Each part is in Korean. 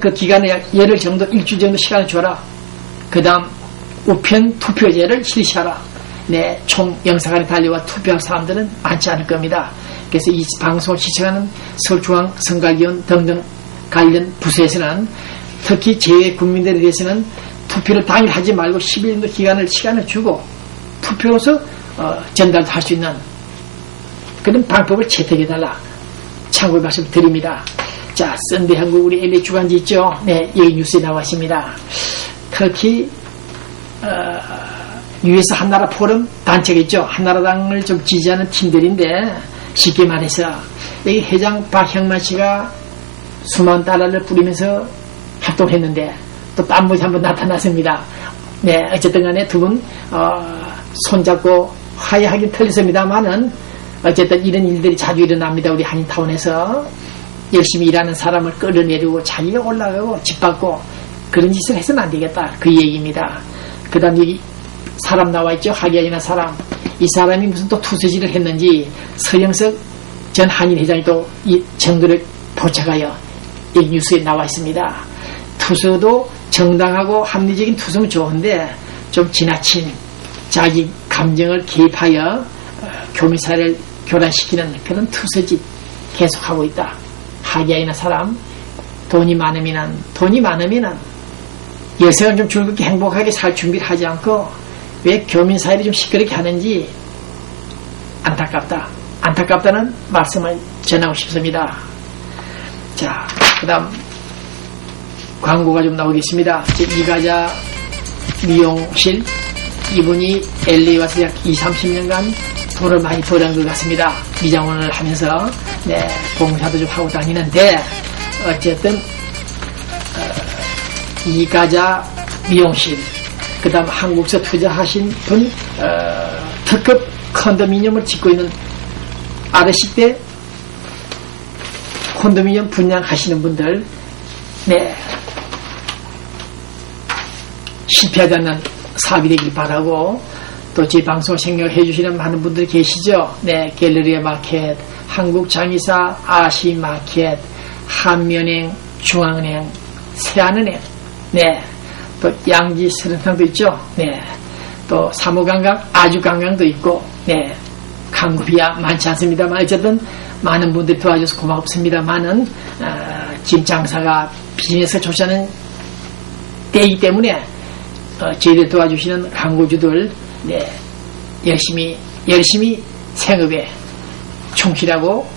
그 기간에 열흘 정도, 일주일 정도 시간을 줘라. 그 다음 우편 투표제를 실시하라. 네, 총 영사관에 달려와 투표할 사람들은 많지 않을 겁니다. 그래서 이 방송을 시청하는 서울중앙선관위원 등등 관련 부서에서는 특히 제외 국민들에 대해서는 투표를 당일 하지 말고 10일 정도 시간을 주고 투표로서 전달도 할 수 있는 그런 방법을 채택해달라. 참고의 말씀 드립니다. 자, 썬데이 한국 우리 LA 주간지 있죠? 네, 여기 뉴스에 나와 있습니다. 특히 US 한나라 포럼 단체가 있죠. 한나라당을 좀 지지하는 팀들인데 쉽게 말해서 여기 회장 박형만 씨가 수만 달러를 뿌리면서 활동했는데 또 딴 분이 한번 나타났습니다. 네, 어쨌든 간에 두 분 손잡고 화해하긴 틀렸습니다만은 어쨌든 이런 일들이 자주 일어납니다. 우리 한인타운에서 열심히 일하는 사람을 끌어내리고 자기가 올라가고 짓밟고 그런 짓을 해서는 안 되겠다. 그 얘기입니다. 그 다음 여기 사람 나와 있죠. 하기야이나 사람. 이 사람이 무슨 또 투서지를 했는지 서영석 전 한인 회장이 또 이 정도를 도착하여 이 뉴스에 나와 있습니다. 투서도 정당하고 합리적인 투서면 좋은데 좀 지나친 자기 감정을 개입하여 교민사를 교란시키는 그런 투서짓 계속하고 있다. 하기야이나 사람, 돈이 많으면 여성은 좀 즐겁게 행복하게 살 준비를 하지 않고 왜 교민사회를 좀 시끄럽게 하는지 안타깝다는 말씀을 전하고 싶습니다. 자, 그 다음 광고가 좀 나오겠습니다. 이가자 미용실, 이분이 LA 와서 약 20-30년간 돈을 많이 벌은 것 같습니다. 미장원을 하면서 네, 봉사도 좀 하고 다니는데 어쨌든 이가자 미용실, 그 다음 한국서 투자하신 분, 특급 컨도미니엄을 짓고 있는 아르시대 콘도미니엄 분양하시는 분들, 네, 실패하지 않는 사업이 되길 바라고, 또 제 방송을 생각해 주시는 많은 분들이 계시죠. 네, 갤러리아 마켓, 한국장의사 아시마켓, 한면행, 중앙은행, 세안은행, 네, 또 양지 설렁탕도 있죠. 네, 또 사무관광, 아주관광도 있고, 네, 강구비야 많지 않습니다만 어쨌든 많은 분들이 도와줘서 고맙습니다만은 지금 장사가 비즈니스 조사는 때이기 때문에 저희들 도와주시는 광고주들, 네, 열심히 생업에 충실하고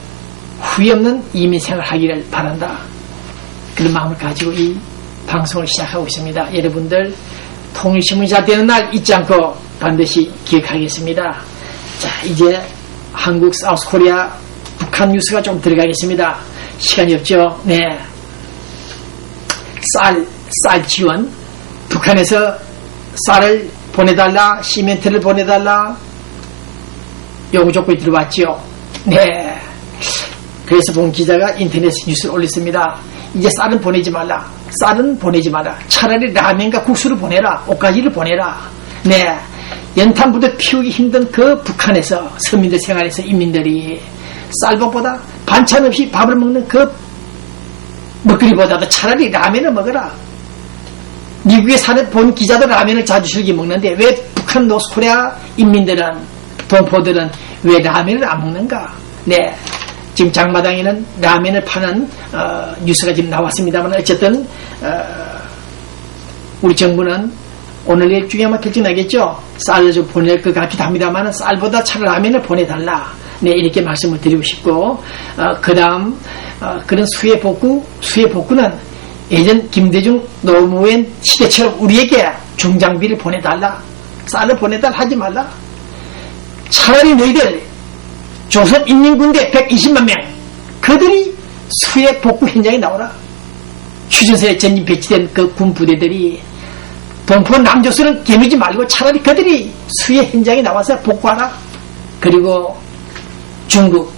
후회 없는 이민생활 하기를 바란다. 그런 마음을 가지고 이 방송을 시작하고 있습니다. 여러분들 통일신문사 되는 날 잊지 않고 반드시 기억하겠습니다. 자, 이제 한국 사우스코리아 북한 뉴스가 좀 들어가겠습니다. 시간이 없죠. 네, 쌀 지원, 북한에서 쌀을 보내달라, 시멘트를 보내달라 요구 조건이 들어왔죠. 네, 그래서 본 기자가 인터넷 뉴스를 올렸습니다. 이제 쌀은 보내지 마라. 차라리 라면과 국수를 보내라. 옷가지를 보내라. 네, 연탄부대 피우기 힘든 그 북한에서 서민들 생활에서 인민들이 쌀밥보다 반찬 없이 밥을 먹는 그 먹거리보다도 차라리 라면을 먹어라. 미국에 사는 본 기자도 라면을 자주 즐겨 먹는데 왜 북한 노스코리아 인민들은, 동포들은 왜 라면을 안 먹는가? 네, 지금 장마당에는 라면을 파는 뉴스가 지금 나왔습니다만 어쨌든 우리 정부는 오늘 내일 중에 아마 결정나겠죠. 쌀을 좀 보낼 것 같기도 합니다만 쌀보다 차라리 라면을 보내달라. 네, 이렇게 말씀을 드리고 싶고, 그 다음 그런 수해 복구는 예전 김대중 노무현 시대처럼 우리에게 중장비를 보내달라, 쌀을 보내달라 하지 말라. 차라리 너희들 조선인민군대 120만 명 그들이 수해 복구 현장에 나오라. 휴전선에 전진 배치된 그 군부대들이 동포 남조선은 개미지 말고 차라리 그들이 수해 현장에 나와서 복구하라. 그리고 중국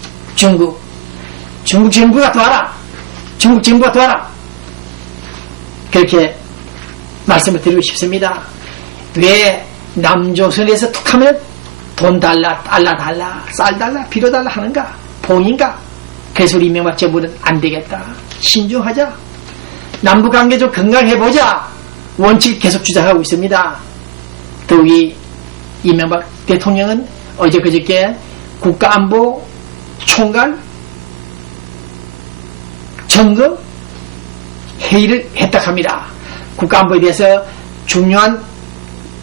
정부가 도와라. 그렇게 말씀을 드리고 싶습니다. 왜 남조선에서 툭하면 돈 달라, 달러 달라, 쌀 달라, 비료 달라 하는가? 봉인가? 그래서 우리 이명박 정부는 안 되겠다. 신중하자. 남북관계 좀 건강해보자 원칙을 계속 주장하고 있습니다. 더욱이 이명박 대통령은 어제 그저께 국가안보 총괄 점검 회의를 했다 합니다. 국가안보에 대해서 중요한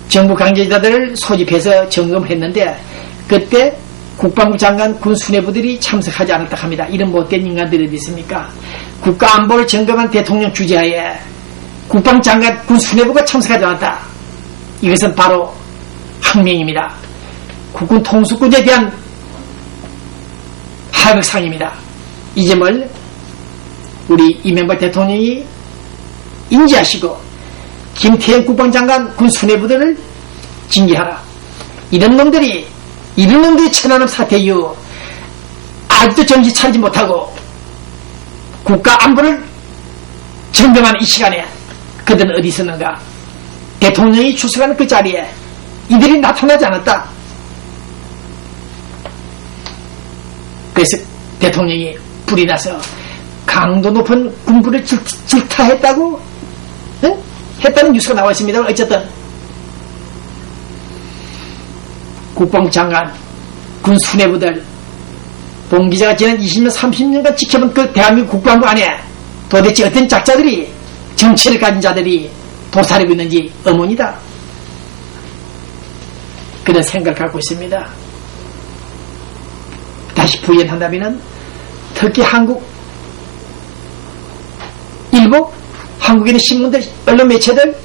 정부 관계자들을 소집해서 점검했는데 그때 국방부 장관 군 수뇌부들이 참석하지 않았다 합니다. 이런 못된 인간들이 어디 있습니까? 국가안보를 점검한 대통령 주재하에 국방장관 군 수뇌부가 참석하지 않았다. 이것은 바로 항명입니다. 국군 통수권에 대한 하극상입니다. 이 점을 우리 이명박 대통령이 인지하시고 김태형 국방장관 군 수뇌부들을 징계하라. 이런 놈들이 천안함 사태 이후 아직도 정신 차리지 못하고 국가 안보를 점검하는 이 시간에 그들은 어디 있었는가? 대통령이 출석하는 그 자리에 이들이 나타나지 않았다. 그래서 대통령이 불이 나서 강도 높은 군부를 질타했다고 했다는 뉴스가 나와 있습니다. 어쨌든 국방장관, 군 수뇌부들, 봉 기자가 지난 20년, 30년간 지켜본 그 대한민국 국방부 안에 도대체 어떤 작자들이, 정치를 가진 자들이 도사리고 있는지 의문이다. 그런 생각을 갖고 있습니다. 다시 부연한다면 특히 한국 일부 한국인의 신문들, 언론 매체들,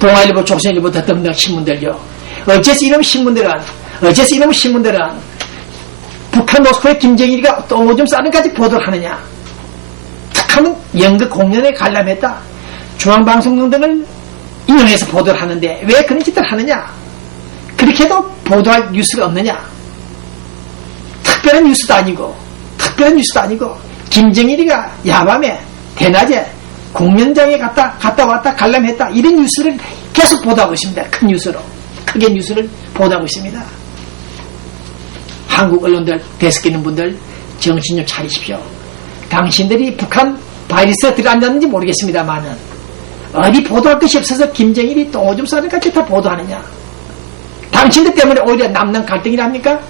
동아일보, 조선일보 등등 신문들요. 어째서 이놈 신문들은 북한 모스크바의 김정일이가 똥오줌 싸는까지 보도를 하느냐? 툭하면 연극 공연에 관람했다. 중앙방송 등을 인용해서 보도를 하는데 왜 그런 짓을 하느냐? 그렇게 해도 보도할 뉴스가 없느냐? 특별한 뉴스도 아니고 김정일이가 야밤에 대낮에 공연장에 갔다 왔다 관람했다 이런 뉴스를 계속 보도하고 있습니다. 크게 뉴스를 보도하고 있습니다. 한국 언론들 데스크 있는 분들 정신 좀 차리십시오. 당신들이 북한 바이러스가 들어앉았는지 모르겠습니다만은 어디 보도할 것이 없어서 김정일이 똥오줌 싸는 같이 다 보도하느냐? 당신들 때문에 오히려 남남 갈등이랍니까?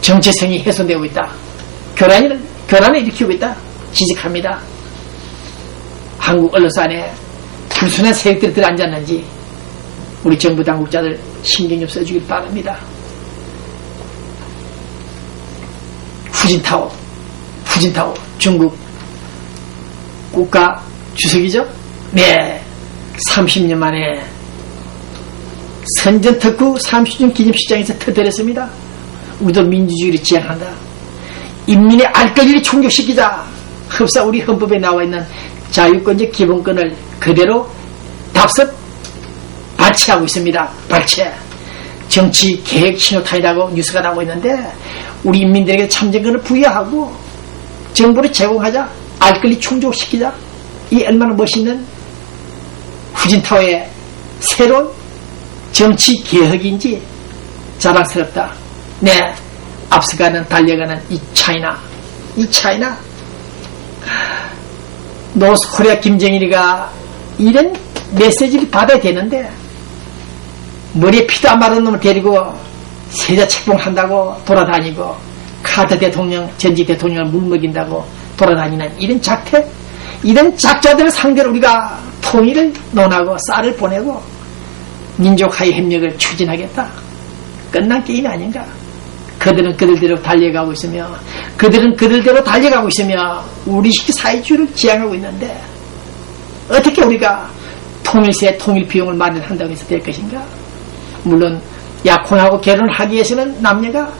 정체성이 훼손되고 있다. 교란을 일으키고 있다. 지적합니다. 한국 언론사 안에 불순한 세력들이 들어앉았는지 우리 정부 당국자들 신경 좀 써주길 바랍니다. 후진타오 중국 국가 주석이죠? 네, 30년 만에 선전 특구 30년 기념식장에서 터뜨렸습니다. 우리도 민주주의를 지향한다. 인민의 알 권리를 충족시키자. 흡사 우리 헌법에 나와 있는 자유권적 기본권을 그대로 답습 발췌하고 있습니다. 발췌. 정치 계획 신호탄이라고 뉴스가 나오고 있는데 우리 인민들에게 참정권을 부여하고 정보를 제공하자. 알 권리 충족시키자. 이 얼마나 멋있는 후진타오의 새로운 정치 개혁인지 자랑스럽다. 네, 앞서가는 달려가는 이 차이나 노스코리아 김정일이가 이런 메시지를 받아야 되는데 머리에 피도 안 마른 놈을 데리고 세자 책봉한다고 돌아다니고 카터 대통령 전직 대통령을 물먹인다고 돌아다니는 이런 작태, 이런 작자들을 상대로 우리가 통일을 논하고 쌀을 보내고 민족화의 협력을 추진하겠다. 끝난 게임이 아닌가. 그들은 그들대로 달려가고 있으며 우리식 사회주의를 지향하고 있는데 어떻게 우리가 통일세 통일 비용을 마련한다고 해서 될 것인가. 물론 약혼하고 결혼하기 위해서는 남녀가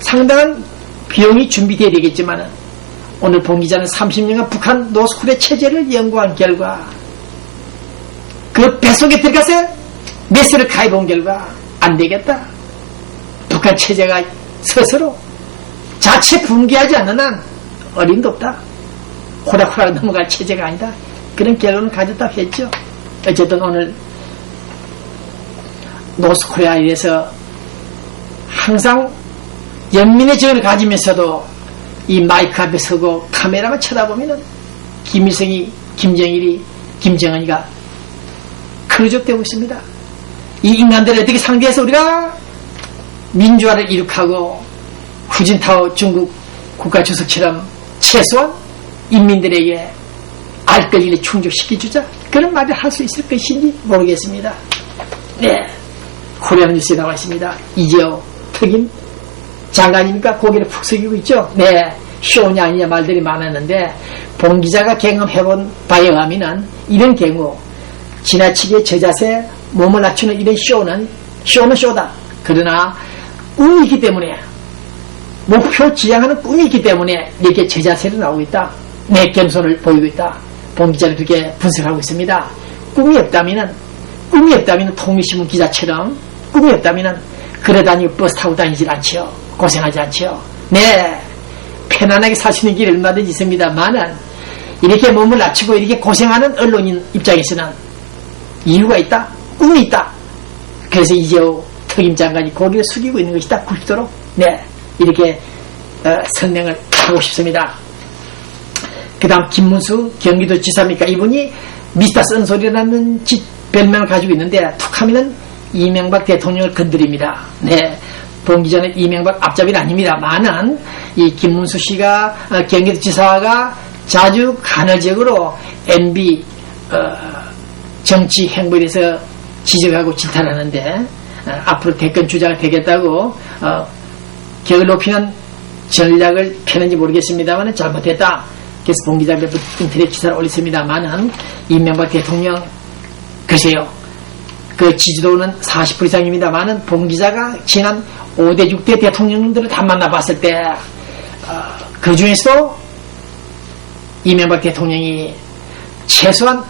상당한 비용이 준비되어야 되겠지만 오늘 봉 기자는 30년간 북한 노스쿨의 체제를 연구한 결과 그 뱃속에 들어가서 메스를 가입한 결과 안 되겠다. 북한 체제가 스스로 자체 붕괴하지 않는 한 어림도 없다. 호락호락 넘어갈 체제가 아니다. 그런 결론을 가졌다고 했죠. 어쨌든 오늘 노스코리아에 대해서 항상 연민의 정을 가지면서도 이 마이크 앞에 서고 카메라만 쳐다보면은 김일성이 김정일이, 김정은이가 크루족되고 있습니다. 이 인간들을 어떻게 상대해서 우리가 민주화를 이룩하고 후진타오 중국 국가주석처럼 최소한 인민들에게 알 권리를 충족시켜주자, 그런 말을 할 수 있을 것인지 모르겠습니다. 네, 코리아는 뉴스에 나와 있습니다. 이재호 특임 장관이니까 고개를 푹 숙이고 있죠. 네, 쇼냐 아니냐 말들이 많았는데 봉 기자가 경험해본 바에 의하면 이런 경우 지나치게 저자세 몸을 낮추는 이런 쇼는 쇼다. 그러나 꿈이 있기 때문에, 목표 지향하는 꿈이 있기 때문에 이렇게 저자세로 나오고 있다. 내 겸손을 보이고 있다. 봉 기자는 그렇게 분석하고 있습니다. 꿈이 없다면 통일신문 기자처럼 꿈이 없다면 걸어다니고 버스 타고 다니질 않지요. 고생하지 않지요. 네, 편안하게 살 수 있는 길이 얼마든지 있습니다만은 이렇게 몸을 낮추고 이렇게 고생하는 언론인 입장에서는 이유가 있다, 꿈이 있다. 그래서 이재호 특임 장관이 고개를 숙이고 있는 것이다, 굵도록. 네, 이렇게 설명을 하고 싶습니다. 그 다음 김문수 경기도지사입니까? 이분이 미스터 쓴소리라는 별명을 가지고 있는데 툭하면은 이명박 대통령을 건드립니다. 네, 봉 기자는 이명박 앞잡이는 아닙니다만은 이 김문수 씨가 경기도지사가 자주 간헐적으로 MB 정치 행보에 대해서 지적하고 질타하는데 앞으로 대권 주자가 되겠다고 격을 높이는 전략을 펴는지 모르겠습니다만 잘못했다. 그래서 봉 기자가 인터넷 기사를 올렸습니다만은 이명박 대통령 글쎄요, 그 지지도는 40% 이상입니다만은 봉 기자가 지난 5대 6대 대통령들을 다 만나봤을 때 그 중에서 이명박 대통령이 최소한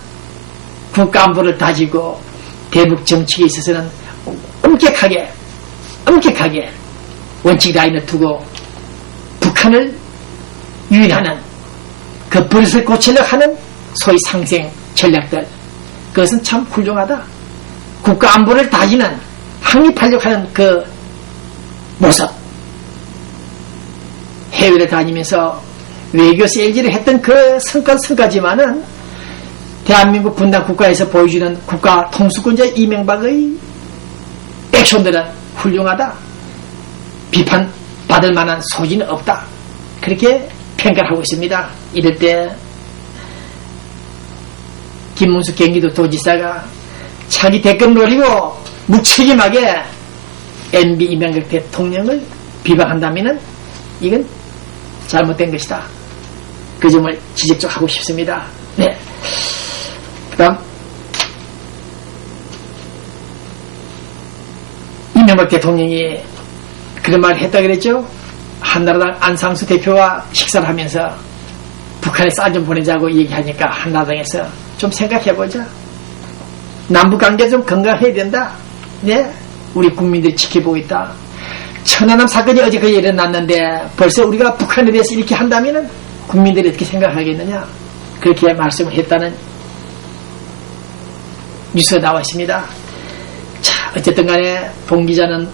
국가 안보를 다지고 대북 정책에 있어서는 엄격하게 원칙 라인을 두고 북한을 유인하는 그 버릇을 고치려고 하는 소위 상생 전략들, 그것은 참 훌륭하다. 국가 안보를 다지는, 확립하려고 하는 그 모습, 해외를 다니면서 외교 세일즈를 했던 그 성과지만은 대한민국 분단 국가에서 보여주는 국가 통수권자 이명박의 액션들은 훌륭하다. 비판받을 만한 소지는 없다. 그렇게 평가를 하고 있습니다. 이럴 때 김문수 경기도 도지사가 자기 대권 노리고 무책임하게 MB 이명박 대통령을 비방한다면 이건 잘못된 것이다. 그 점을 지적적 하고 싶습니다. 네. 그 다음 이명박 대통령이 그런 말을 했다 그랬죠. 한나라당 안상수 대표와 식사를 하면서 북한에 쌀 좀 보내자고 얘기하니까 한나라당에서 좀 생각해보자. 남북관계 좀 건강해야 된다. 네, 우리 국민들이 지켜보고 있다. 천안함 사건이 어제 그 일어났는데 벌써 우리가 북한에 대해서 이렇게 한다면 국민들이 어떻게 생각하겠느냐, 그렇게 말씀을 했다는 뉴스가 나와 있습니다. 자, 어쨌든 간에 봉 기자는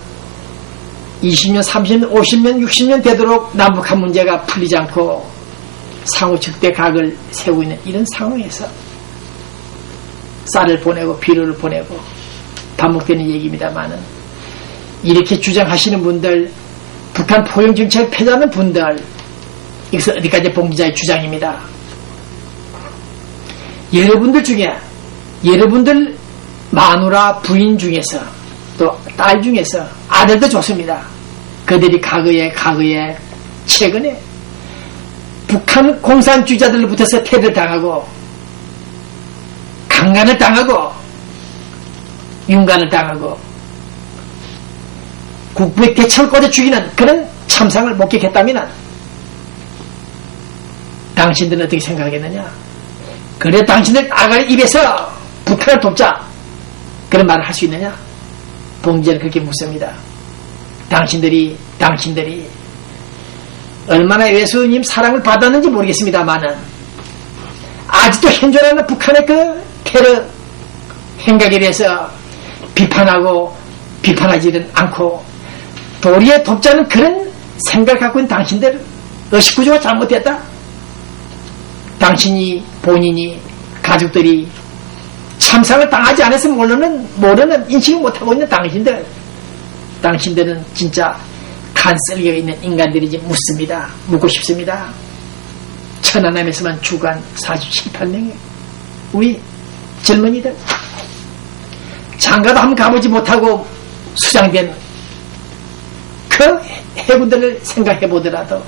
20년, 30년, 50년, 60년 되도록 남북한 문제가 풀리지 않고 상호 적대각을 세우고 있는 이런 상황에서 쌀을 보내고 비료를 보내고 반복되는 얘기입니다만은, 이렇게 주장하시는 분들, 북한 포용 정책을 폐지하는 분들, 이것은 어디까지 봉 기자의 주장입니다. 여러분들 중에, 여러분들 마누라 부인 중에서 또 딸 중에서 아들도 좋습니다. 그들이 과거에 최근에 북한 공산주의자들로부터서 테러를 당하고 강간을 당하고 윤관을 당하고 국부의 대책을 꽂아 죽이는 그런 참상을 목격했다면 당신들은 어떻게 생각하겠느냐? 그래 당신들 아가리 입에서 북한을 돕자, 그런 말을 할 수 있느냐? 봉지는 그렇게 묻습니다. 당신들이 얼마나 예수님 사랑을 받았는지 모르겠습니다만은 아직도 현존하는 북한의 그 테러 행각에 대해서 비판하지는 않고 도리에 돕자는 그런 생각을 갖고 있는 당신들, 의식구조가 잘못됐다. 본인이 가족들이 참상을 당하지 않아서 모르는 인식을 못하고 있는 당신들은 진짜 간쓸겨 있는 인간들이지 묻고 싶습니다. 천안함에서만 주간 47, 8명이에요. 우리 젊은이들 장가도 한번 가보지 못하고 수장된 그 해군들을 생각해 보더라도